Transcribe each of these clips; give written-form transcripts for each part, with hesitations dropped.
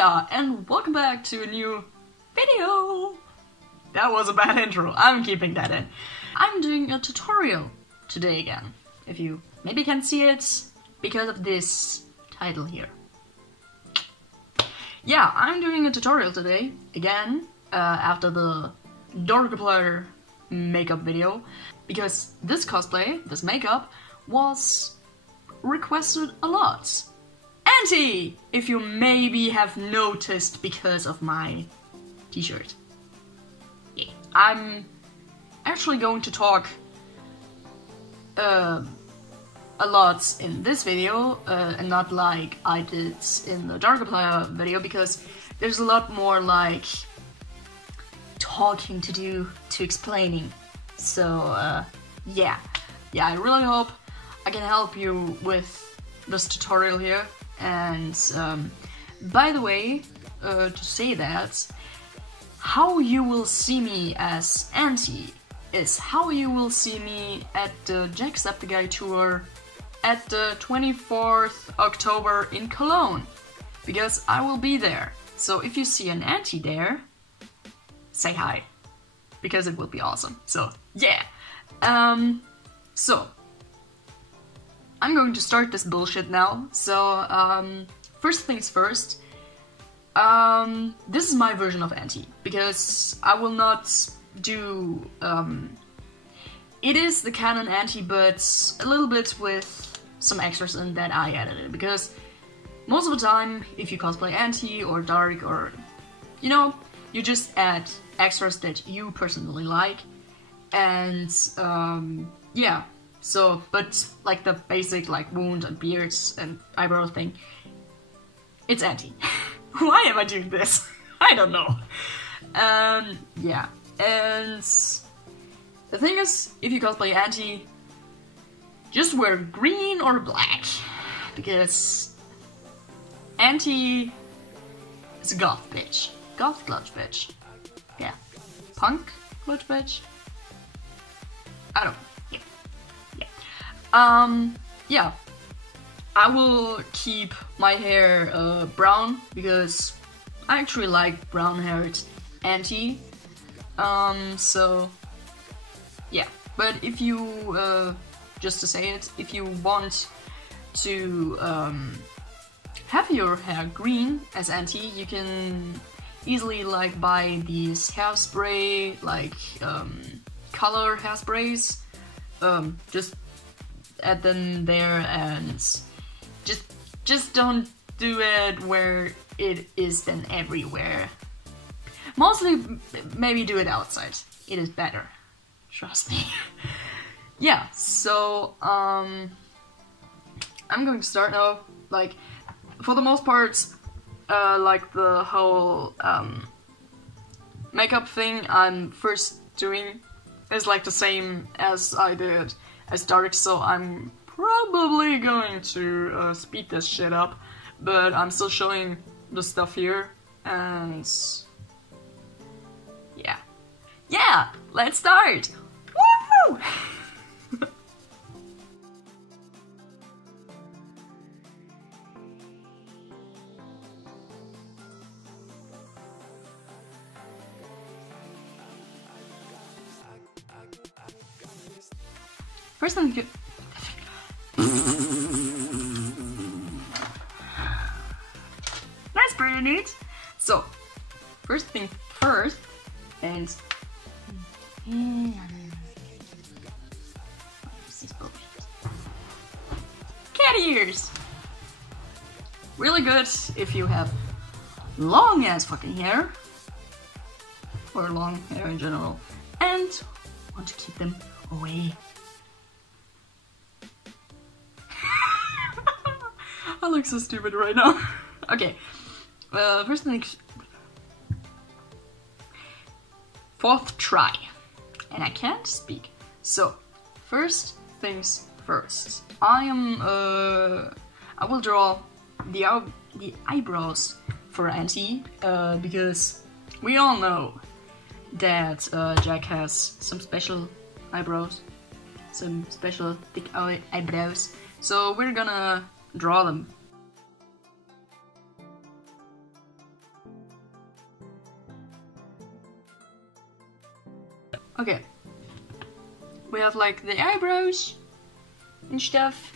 Hiya, and welcome back to a new video! That was a bad intro, I'm keeping that in. I'm doing a tutorial today again. If you maybe can see it because of this title here. Yeah, I'm doing a tutorial today, again, after the Darkiplier makeup video, because this cosplay, this makeup, was requested a lot. Anti! If you maybe have noticed because of my t-shirt. Yeah, I'm actually going to talk a lot in this video, and not like I did in the Darkiplier video, because there's a lot more like talking to do to explaining. So yeah, I really hope I can help you with this tutorial here. And by the way, to say that, how you will see me as Anti is how you will see me at the Jacksepticeye tour at the 24th October in Cologne, because I will be there. So if you see an Anti there, say hi, because it will be awesome. So yeah, so I'm going to start this bullshit now. So first things first, this is my version of Anti, because I will not do, it is the canon Anti, but a little bit with some extras in that I added it, because most of the time, if you cosplay Anti or Dark, or, you know, you just add extras that you personally like, and, yeah. So, but like the basic like wound and beards and eyebrow thing, it's Anti. Why am I doing this? I don't know. Yeah, and the thing is, if you cosplay Anti, just wear green or black, because Anti is a goth bitch. Goth clutch bitch. Yeah. Punk clutch bitch? I don't know. Yeah, I will keep my hair brown, because I actually like brown-haired Anti. So yeah, but if you, just to say it, if you want to have your hair green as Anti, you can easily like buy these hairspray, like color hairsprays. Just add them there, and just don't do it where it is then everywhere. Mostly maybe do it outside. It is better. Trust me. Yeah, so I'm going to start now. Like, for the most part, like the whole makeup thing I'm first doing is like the same as I did as Dark, so I'm probably going to speed this shit up, but I'm still showing the stuff here, and yeah, let's start! Woo! First thing you... That's pretty neat! So, first thing first, and... Cat ears! Really good if you have long ass fucking hair, or long hair in general, and want to keep them away. I look so stupid right now. Okay, first thing, fourth try, and I can't speak. So, first things first. I will draw the eyebrows for Anti, because we all know that Jack has some special eyebrows, some special thick eyebrows. So we're gonna draw them. Okay. We have like the eyebrows and stuff.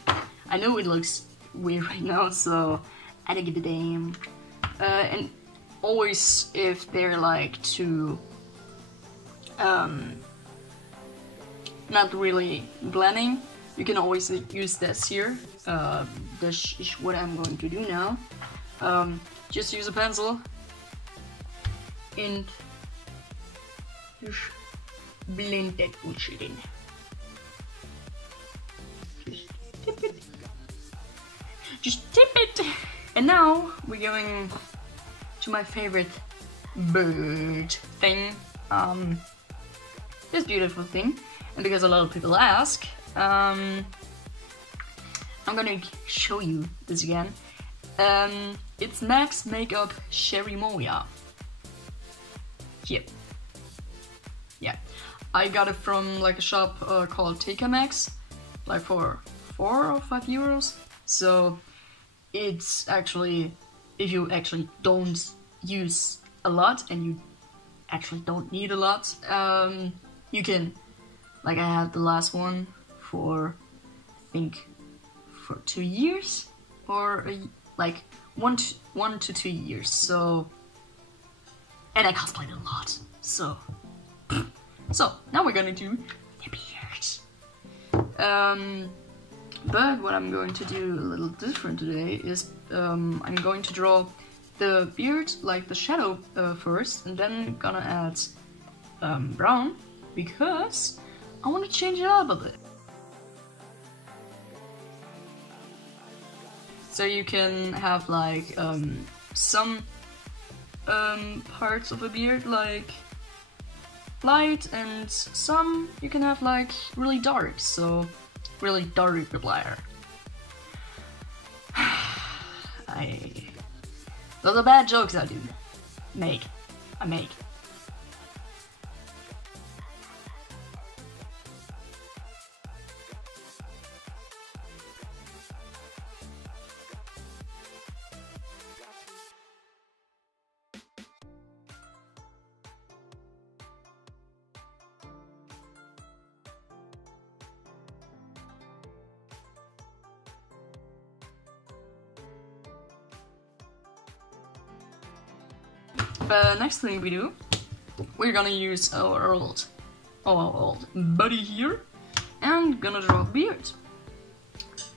I know it looks weird right now, so I don't give a damn. And always if they're like too not really blending, you can always use this here. This is what I'm going to do now. Just use a pencil and just blend that bullshit in. Just tip it. Just tip it. And now we're going to my favorite bird thing. This beautiful thing. And because a lot of people ask, I'm gonna show you this again. It's Max Makeup Sherry Moya. Here. Yeah. I got it from like a shop called TK Max, like for 4 or 5 euros. So it's actually, if you actually don't use a lot and you actually don't need a lot, you can, like I had the last one for, I think, for 2 years, or like 1 to 2 years. So, and I cosplayed a lot. So now we're gonna do the beard. But what I'm going to do a little different today is I'm going to draw the beard, like the shadow first, and then gonna add brown, because I want to change it up a bit. So you can have like some parts of a beard like light, and some you can have like really dark, so really dark black. Those are bad jokes I do make. I make. Next thing we do, we're gonna use our old buddy here, and gonna draw a beard.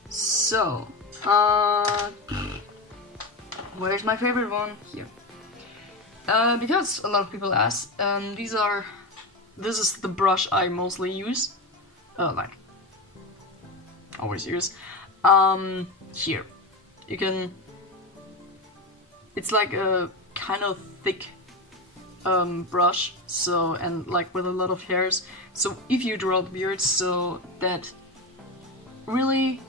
So, where's my favorite one? Here. Because a lot of people ask, this is the brush I mostly use, like, always use. Here, you can, it's like a kind of thick brush, so, and like with a lot of hairs, so if you draw the beard, so that really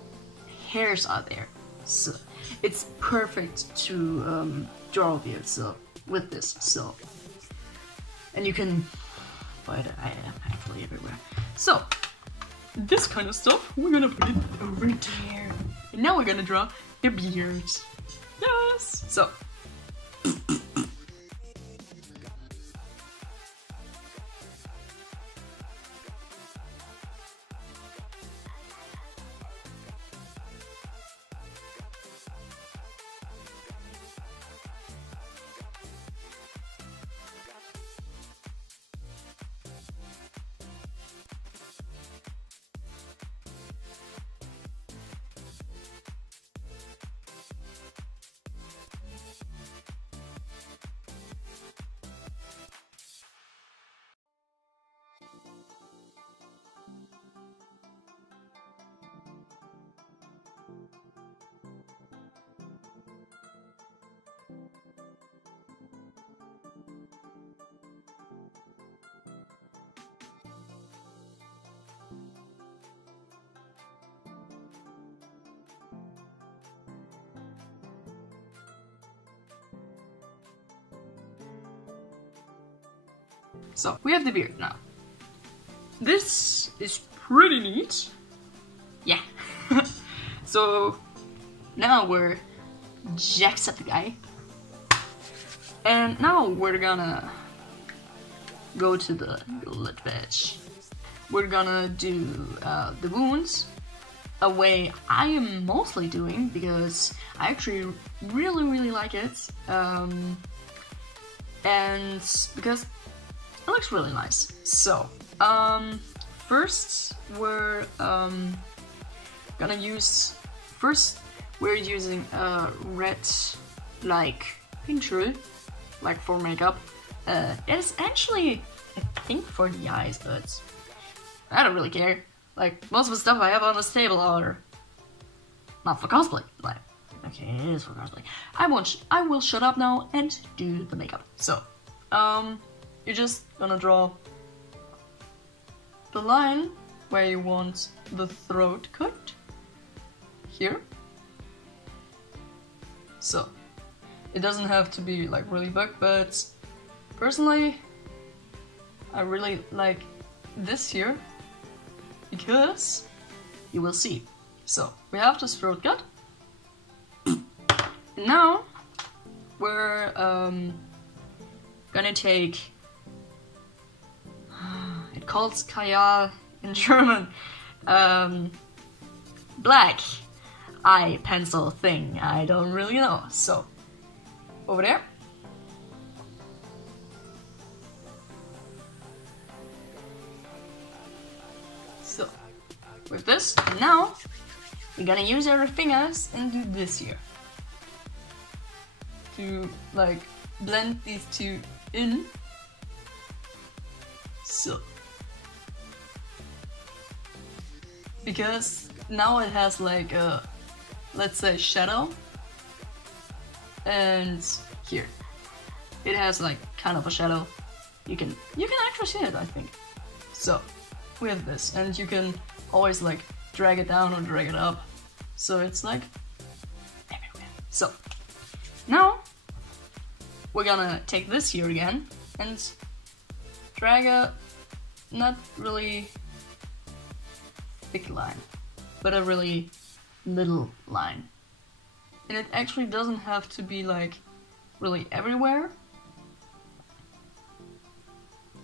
hairs are there, so it's perfect to draw a beard, so with this, so, and you can find it actually everywhere. So this kind of stuff, we're gonna put it over there, and now we're gonna draw the beard. Yes. So So, we have the beard now. This is pretty neat. Yeah. So, now we're Jacksepticeye. And now we're gonna go to the bullet patch. We're gonna do the wounds, a way I am mostly doing because I actually really like it, and because it looks really nice. So first we're gonna use, we're using a red like pincher, like for makeup. It's actually, I think, for the eyes, but I don't really care. Like, most of the stuff I have on this table are not for cosplay. Like, okay, it is for cosplay. I will shut up now and do the makeup. So, you're just gonna draw the line where you want the throat cut. Here. So, it doesn't have to be like really big, but personally, I really like this here, because you will see. So, we have this throat cut. Now, we're gonna take, it calls Kajal in German, black eye pencil thing, I don't really know. So, over there. So, with this, now we're gonna use our fingers and do this here. To, like, blend these two in. So. Because now it has like a, let's say, shadow. And here. It has like kind of a shadow. You can actually see it, I think. So, with this, and you can always like drag it down or drag it up, so it's like everywhere. So now we're gonna take this here again and drag a not really thick line, but a really little line. And it actually doesn't have to be like really everywhere,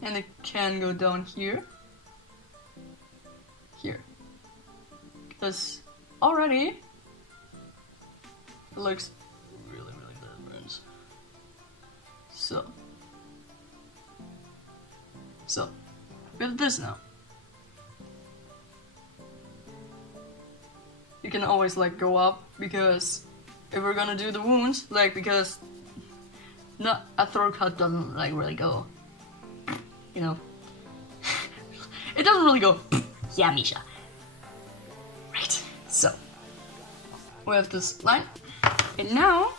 and it can go down here. Here, because already it looks really different. So with this now, you can always like go up, because if we're gonna do the wounds, like, because not a throat cut doesn't like really go, you know, it doesn't really go. Yeah, Misha. Right. So we have this line, and now,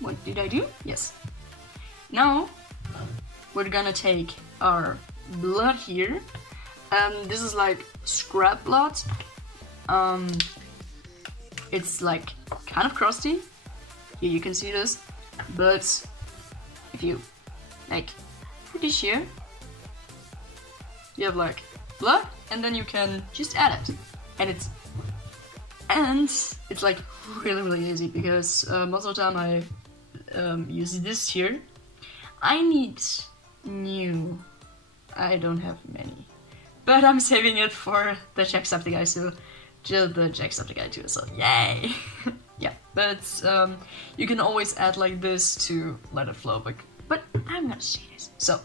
what did I do? Yes. Now we're gonna take our blood here, and this is like scrap blood. It's like kind of crusty. Here you can see this, but if you like put this here, you have like blood, and then you can just add it, and it's like really easy, because most of the time I use this here. I need new. I don't have many, but I'm saving it for the Jacksepticeye, so just the Jacksepticeye too. So yay! Yeah, but you can always add like this to let it flow, but I'm gonna see this. So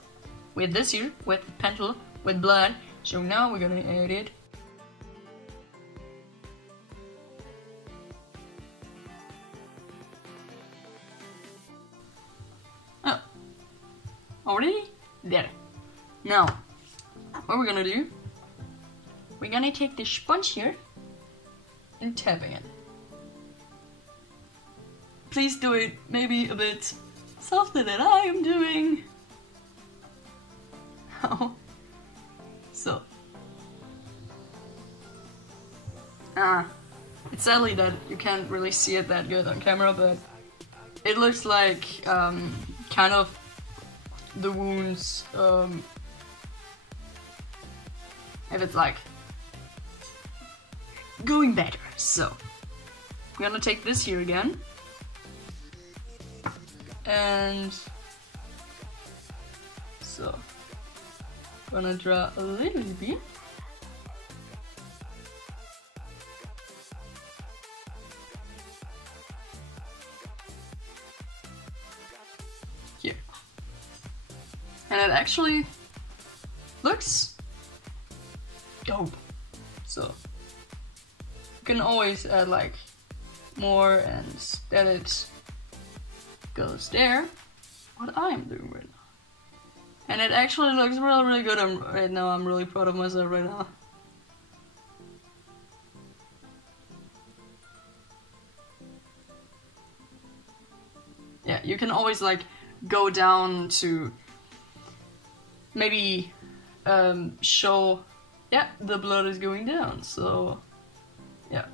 with this here, with pencil, with blood. So now we're gonna add it. Oh, already there. Now, what we're gonna do? We're gonna take this sponge here and tapping it. Please do it maybe a bit softer than I am doing. Oh. So, it's sadly that you can't really see it that good on camera, but it looks like kind of the wounds, if it's like going better. So, I'm gonna take this here again, and So, gonna draw a little bit. Here. And it actually looks dope. So, you can always add like more and then it goes there. What I am doing right now. And it actually looks really, really good right now. I'm really proud of myself right now. Yeah, you can always like go down to maybe show, yeah, the blood is going down, so yeah.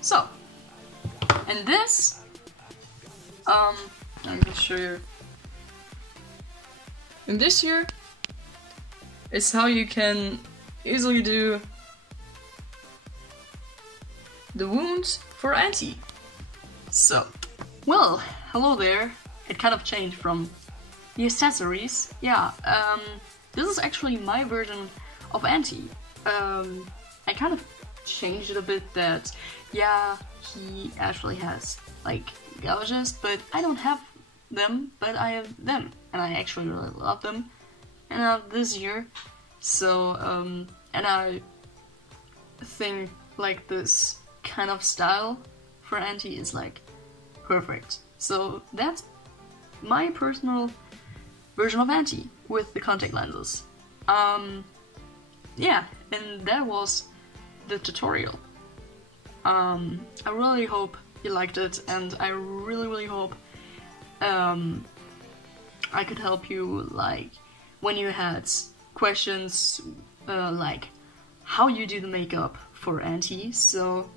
So, and this, I'm gonna show you. And this here is how you can easily do the wounds for Anti. So, well, hello there. It kind of changed from the accessories. Yeah, this is actually my version of Anti. I kind of changed it a bit that, yeah, he actually has like gouges, but I don't have them, but I have them, and I actually really love them, and I have this here, so, and I think like this kind of style for Anti is like perfect. So that's my personal version of Anti with the contact lenses. Yeah, and that was the tutorial. I really hope you liked it, and I really hope I could help you, like, when you had questions, like how you do the makeup for Anti. So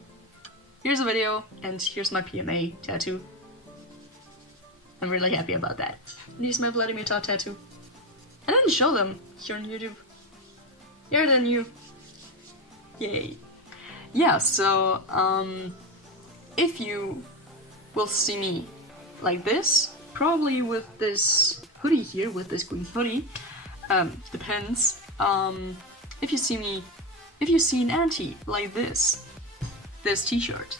here's a video, and here's my PMA tattoo. I'm really happy about that. And here's my Vladimir Todd tattoo. I didn't show them here on YouTube. Here than you. Yay. Yeah, so, if you will see me like this, probably with this hoodie here, with this green hoodie, depends, if you see an Anti like this t-shirt,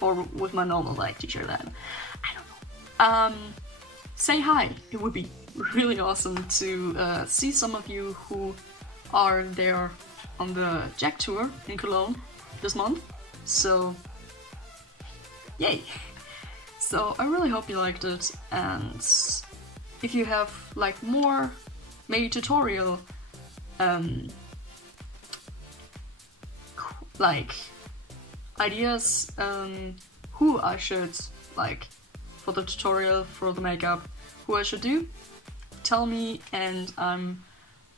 or with my normal like t-shirt, then, I don't know, say hi. It would be really awesome to see some of you who are there on the Jack tour in Cologne this month, so yay! So I really hope you liked it, and if you have like more maybe tutorial like ideas who I should like for the tutorial for the makeup, who I should do, tell me, and I'm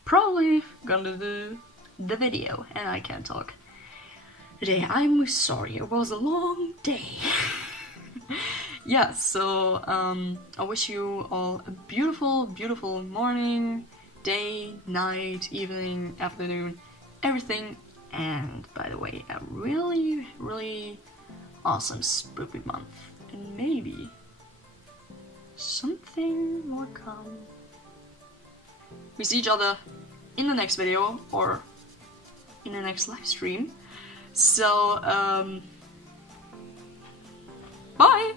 probably gonna do the video. And I can't talk today, I'm sorry, it was a long day. Yeah, so I wish you all a beautiful, beautiful morning, day, night, evening, afternoon, everything. And by the way, a really, really awesome spooky month. And maybe something more come. We see each other in the next video or in the next live stream. So, bye!